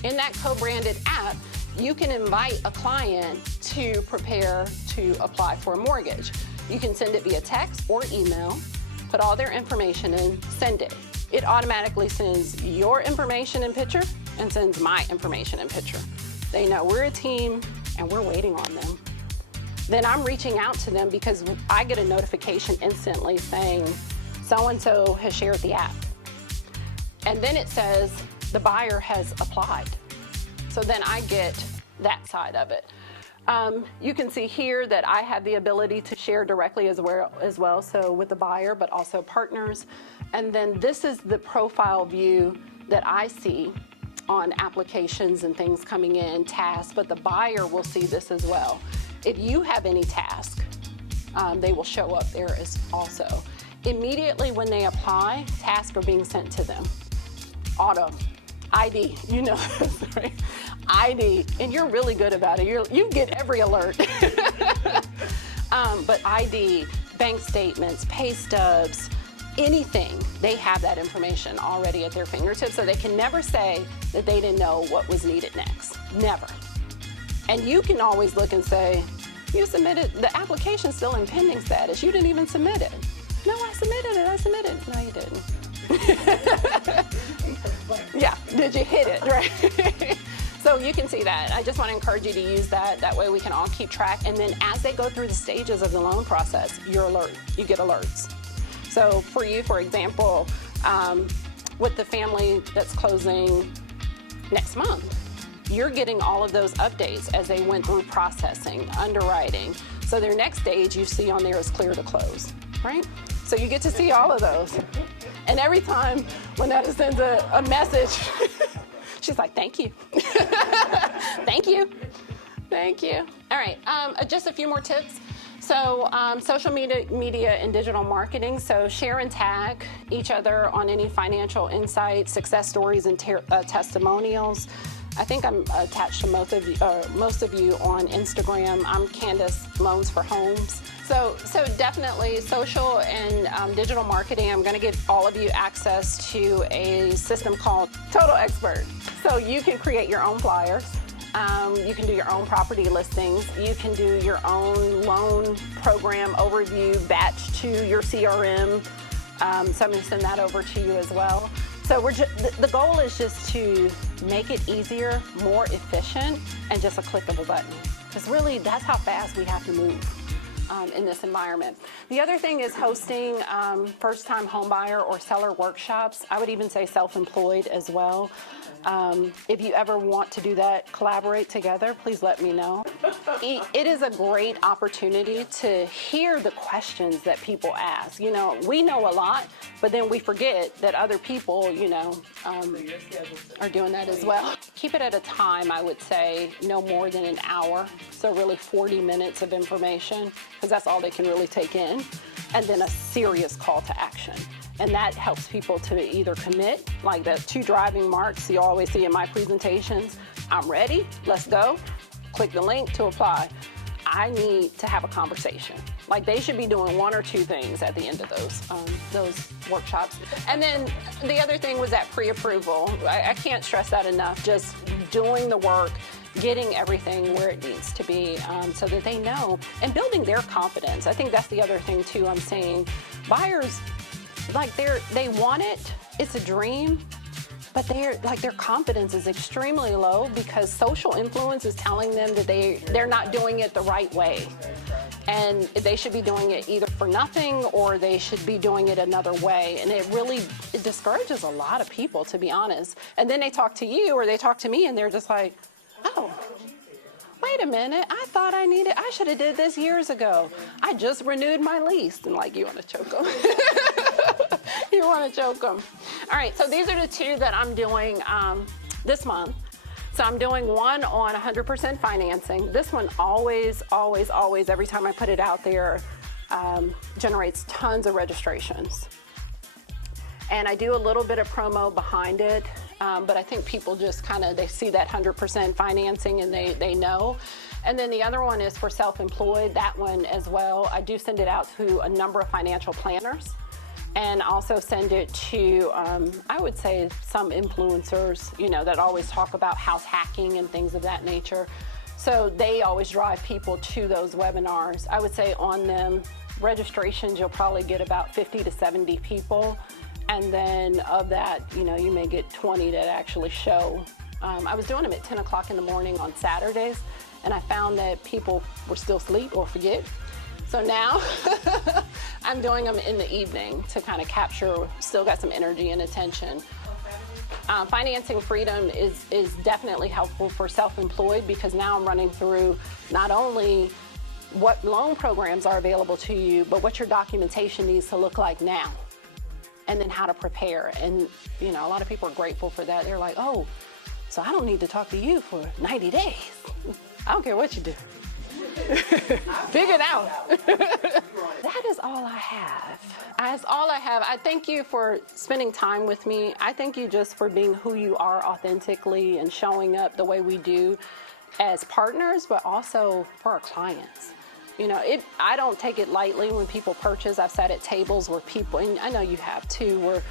In that co-branded app, you can invite a client to prepare to apply for a mortgage. You can send it via text or email, put all their information in, send it. It automatically sends your information and picture and sends my information and picture. They know we're a team and we're waiting on them. Then I'm reaching out to them because I get a notification instantly saying so-and-so has shared the app. And then it says the buyer has applied. So then I get that side of it. You can see here that I have the ability to share directly as well, so with the buyer, but also partners. And then this is the profile view that I see on applications and things coming in, tasks, but the buyer will see this as well. If you have any task, they will show up there as also. Immediately when they apply, tasks are being sent to them. Auto, ID, you know this, right? ID, and you're really good about it. You get every alert. But ID, bank statements, pay stubs, anything, they have that information already at their fingertips, so they can never say that they didn't know what was needed next. Never. And you can always look and say, you submitted, the application's still in pending status. You didn't even submit it. No, I submitted it. No, you didn't. Yeah, did you hit it, right? So you can see that. I just want to encourage you to use that. That way we can all keep track. And then as they go through the stages of the loan process, you're alert. You get alerts. So for you, for example, with the family that's closing next month, you're getting all of those updates as they went through processing, underwriting. So their next stage you see on there is clear to close, right? So you get to see all of those. And every time Lynetta sends a message, she's like, thank you. Thank you. Thank you. All right, just a few more tips. So social media and digital marketing. So share and tag each other on any financial insights, success stories, and testimonials. I think I'm attached to most of you on Instagram. I'm Candice Loans for Homes. So definitely social and digital marketing. I'm going to give all of you access to a system called Total Expert. So you can create your own flyers. You can do your own property listings. You can do your own loan program overview, batch to your CRM. So I'm going to send that over to you as well. So the goal is just to make it easier, more efficient, and just a click of a button. Because really, that's how fast we have to move in this environment. The other thing is hosting first-time homebuyer or seller workshops. I would even say self-employed as well. If you ever want to do that, collaborate together, please let me know. It is a great opportunity to hear the questions that people ask. You know, we know a lot, but then we forget that other people, you know, are doing that as well. Keep it at a time, I would say, no more than an hour. So really 40 minutes of information, because that's all they can really take in. And then a serious call to action. And that helps people to either commit, like the 2 driving marks you always see in my presentations. I'm ready, let's go. Click the link to apply. I need to have a conversation. Like they should be doing 1 or 2 things at the end of those workshops. And then the other thing was that pre-approval. I can't stress that enough, just doing the work, getting everything where it needs to be so that they know, and building their confidence. I think that's the other thing too I'm saying. Buyers, like they want it, it's a dream, but their confidence is extremely low because social influence is telling them that they're not doing it the right way. And they should be doing it either for nothing or they should be doing it another way. And it discourages a lot of people, to be honest. And then they talk to you or they talk to me and they're just like, oh, wait a minute, I should have did this years ago. I just renewed my lease. And like, you want to choke them. You want to choke them. All right, so these are the 2 that I'm doing this month. So I'm doing one on 100% financing. This one always, every time I put it out there, generates tons of registrations. And I do a little bit of promo behind it, but I think people just they see that 100% financing and they know. And then the other one is for self-employed, that one as well. I do send it out to a number of financial planners and also send it to, I would say, some influencers, that always talk about house hacking and things of that nature. So they always drive people to those webinars. I would say on them, registrations, you'll probably get about 50 to 70 people. And then of that, you may get 20 that actually show. I was doing them at 10 o'clock in the morning on Saturdays, and I found that people were still asleep or forget. So now I'm doing them in the evening to kind of capture, still got some energy and attention. Financing freedom is definitely helpful for self-employed because now I'm running through not only what loan programs are available to you, but what your documentation needs to look like now. And then how to prepare. And, a lot of people are grateful for that. They're like, oh, so I don't need to talk to you for 90 days. I don't care what you do. Figure it out. That is all I have. That's all I have. I thank you for spending time with me. I thank you just for being who you are authentically and showing up the way we do as partners, but also for our clients. I don't take it lightly when people purchase. I've sat at tables where people, and I know you have too, where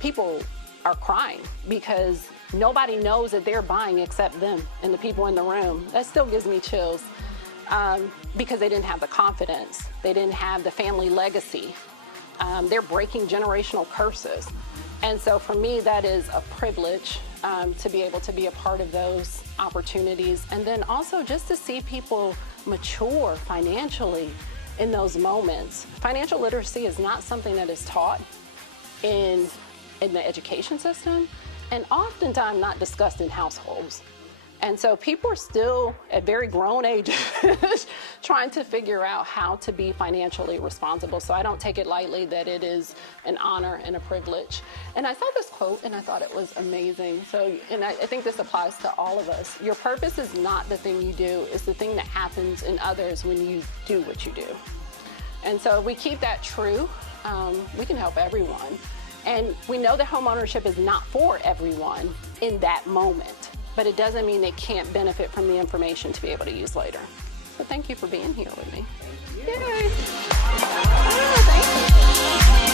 people are crying because nobody knows that they're buying except them and the people in the room. That still gives me chills because they didn't have the confidence. They didn't have the family legacy. They're breaking generational curses. And so for me, that is a privilege to be able to be a part of those opportunities. And then also just to see people mature financially in those moments. Financial literacy is not something that is taught in the education system and oftentimes not discussed in households. And so people are still at very grown ages trying to figure out how to be financially responsible. So I don't take it lightly that it is an honor and a privilege. And I saw this quote and I thought it was amazing. So, and I think this applies to all of us. Your purpose is not the thing you do, it's the thing that happens in others when you do what you do. And so if we keep that true, we can help everyone. And we know that homeownership is not for everyone in that moment, but it doesn't mean they can't benefit from the information to be able to use later. So thank you for being here with me. Thank you. Yay. Oh, thank you.